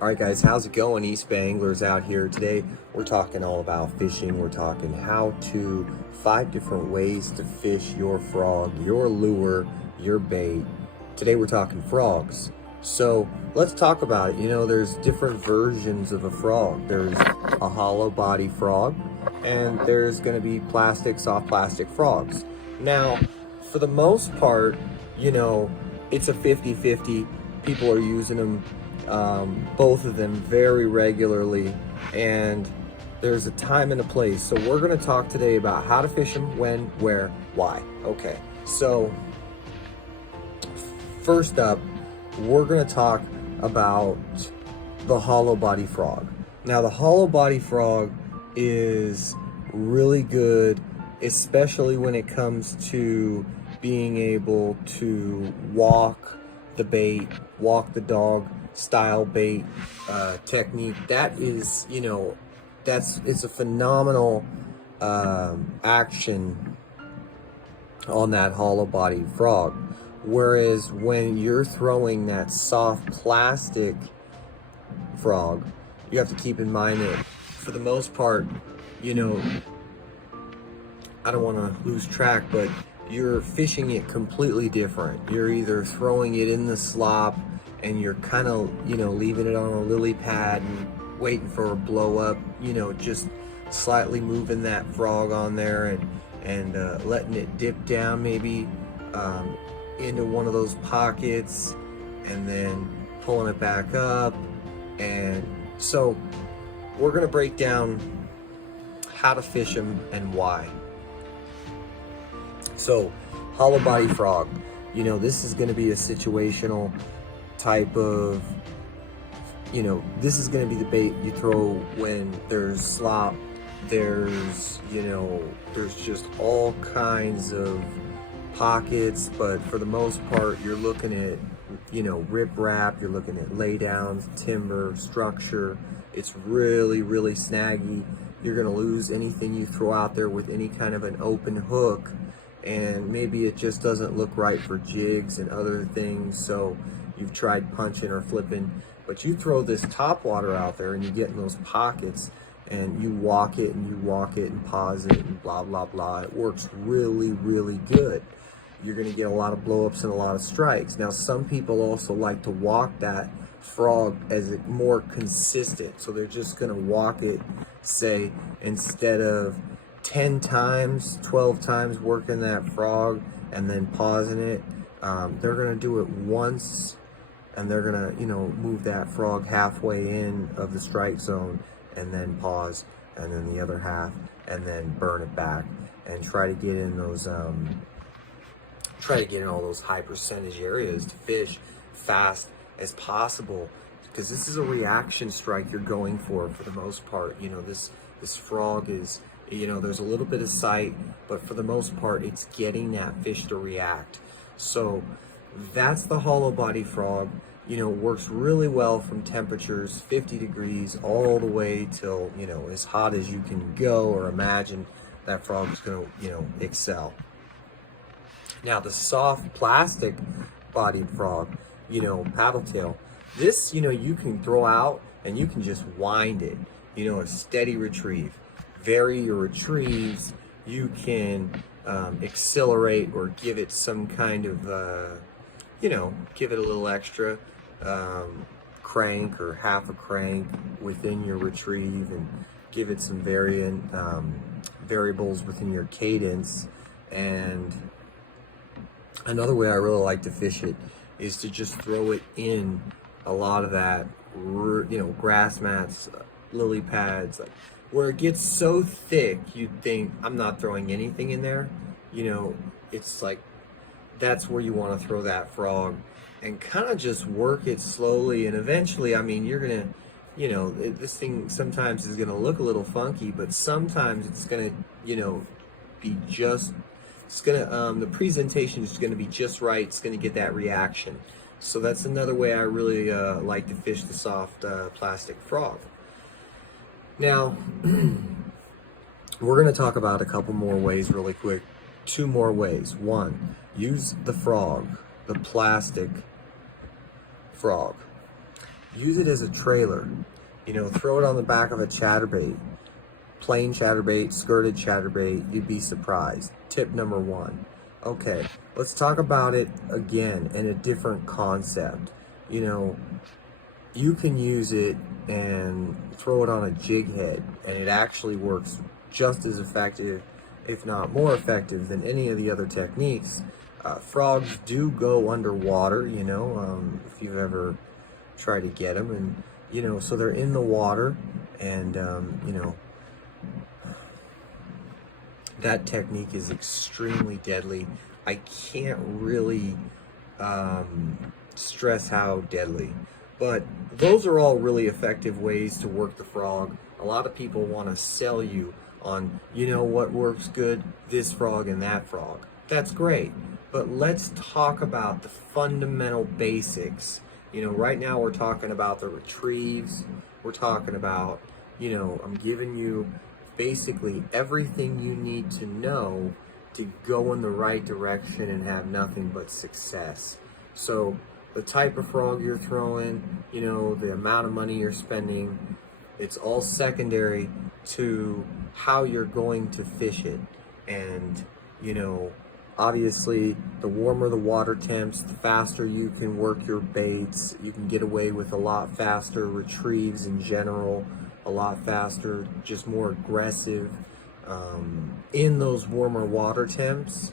All right, guys, how's it going? Eastbayanglers out here. Today, we're talking all about fishing. We're talking how to 5 different ways to fish your frog, your lure, your bait. Today, we're talking frogs. So let's talk about it. You know, there's different versions of a frog. There's a hollow body frog, and there's going to be plastic, soft plastic frogs. Now, for the most part, you know, it's a 50-50. People are using them, both of them, very regularly, and there's a time and a place. So we're going to talk today about how to fish them, when, where, why. Okay, so first up, we're going to talk about the hollow body frog. Now, the hollow body frog is really good, especially when it comes to being able to walk the bait, walk the dog style bait technique. That is, you know, it's a phenomenal action on that hollow body frog. Whereas when you're throwing that soft plastic frog, you have to keep in mind that for the most part, you know, I don't want to lose track, but you're fishing it completely different. You're either throwing it in the slop and you're kind of, you know, leaving it on a lily pad and waiting for a blow up, you know, just slightly moving that frog on there and letting it dip down maybe into one of those pockets and then pulling it back up. And so we're going to break down how to fish them and why. So, hollow body frog, you know, this is going to be a situational type of, you know, this is going to be the bait you throw when there's slop, there's, you know, there's just all kinds of pockets, but for the most part, you're looking at, you know, rip-rap, you're looking at laydowns, timber, structure. It's really, really snaggy. You're going to lose anything you throw out there with any kind of an open hook, and maybe it just doesn't look right for jigs and other things, so you've tried punching or flipping, but you throw this topwater out there and you get in those pockets and you walk it and you walk it and pause it and blah, blah, blah. It works really, really good. You're going to get a lot of blow-ups and a lot of strikes. Now, some people also like to walk that frog as it more consistent. So they're just going to walk it, say, instead of 10 times, 12 times working that frog and then pausing it, they're going to do it once and they're going to, you know, move that frog halfway in of the strike zone and then pause, and then the other half, and then burn it back and try to get in those all those high percentage areas to fish fast as possible, because this is a reaction strike you're going for the most part. You know, this frog is, you know, there's a little bit of sight, but for the most part, it's getting that fish to react. So that's the hollow body frog. You know, works really well from temperatures 50 degrees all the way till, you know, as hot as you can go or imagine. That frog is going to, you know, excel. Now, the soft plastic bodied frog, you know, paddle tail, this, you know, you can throw out and you can just wind it, you know, a steady retrieve. Vary your retrieves. You can accelerate or give it some kind of, you know, give it a little extra crank or half a crank within your retrieve, and give it some variables within your cadence. And another way I really like to fish it is to just throw it in a lot of that, you know, grass mats, lily pads, like where it gets so thick you'd think I'm not throwing anything in there. You know, it's like that's where you want to throw that frog and kind of just work it slowly, and eventually, I mean, you're gonna, you know, this thing sometimes is gonna look a little funky, but sometimes it's gonna, you know, be just, it's gonna, the presentation is gonna be just right. It's gonna get that reaction. So that's another way I really like to fish the soft plastic frog. Now, we're going to talk about a couple more ways really quick. 2 more ways. 1, use the frog, the plastic frog. use it as a trailer. You know, throw it on the back of a chatterbait. Plain chatterbait, skirted chatterbait, you'd be surprised. Tip number 1. Okay, let's talk about it again in a different concept. You know, you can use it and throw it on a jig head, and it actually works just as effective, if not more effective, than any of the other techniques. Frogs do go underwater, you know, if you've ever tried to get them, and you know, so they're in the water, and you know, that technique is extremely deadly. I can't really stress how deadly. But those are all really effective ways to work the frog. A lot of people want to sell you on, you know what works good, this frog and that frog. That's great. But let's talk about the fundamental basics. You know, right now we're talking about the retrieves. We're talking about, you know, I'm giving you basically everything you need to know to go in the right direction and have nothing but success. So the type of frog you're throwing, you know, the amount of money you're spending, it's all secondary to how you're going to fish it. And, you know, obviously the warmer the water temps, the faster you can work your baits. You can get away with a lot faster retrieves in general, a lot faster, just more aggressive in those warmer water temps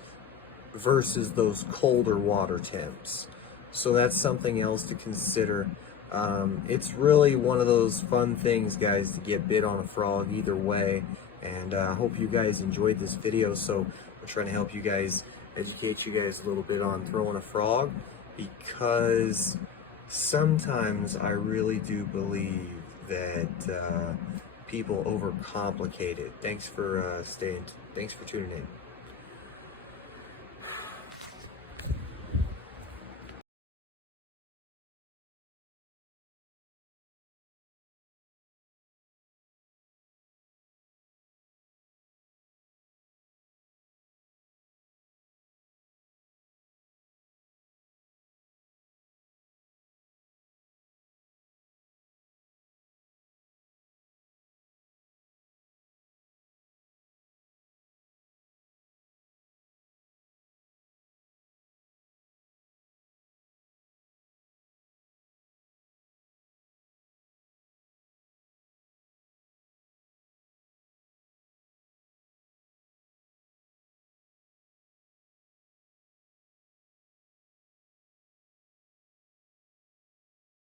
versus those colder water temps. So that's something else to consider. It's really one of those fun things, guys, to get bit on a frog either way. And I hope you guys enjoyed this video. So we're trying to help you guys, educate you guys a little bit on throwing a frog, because sometimes I really do believe that people overcomplicate it. Thanks for tuning in.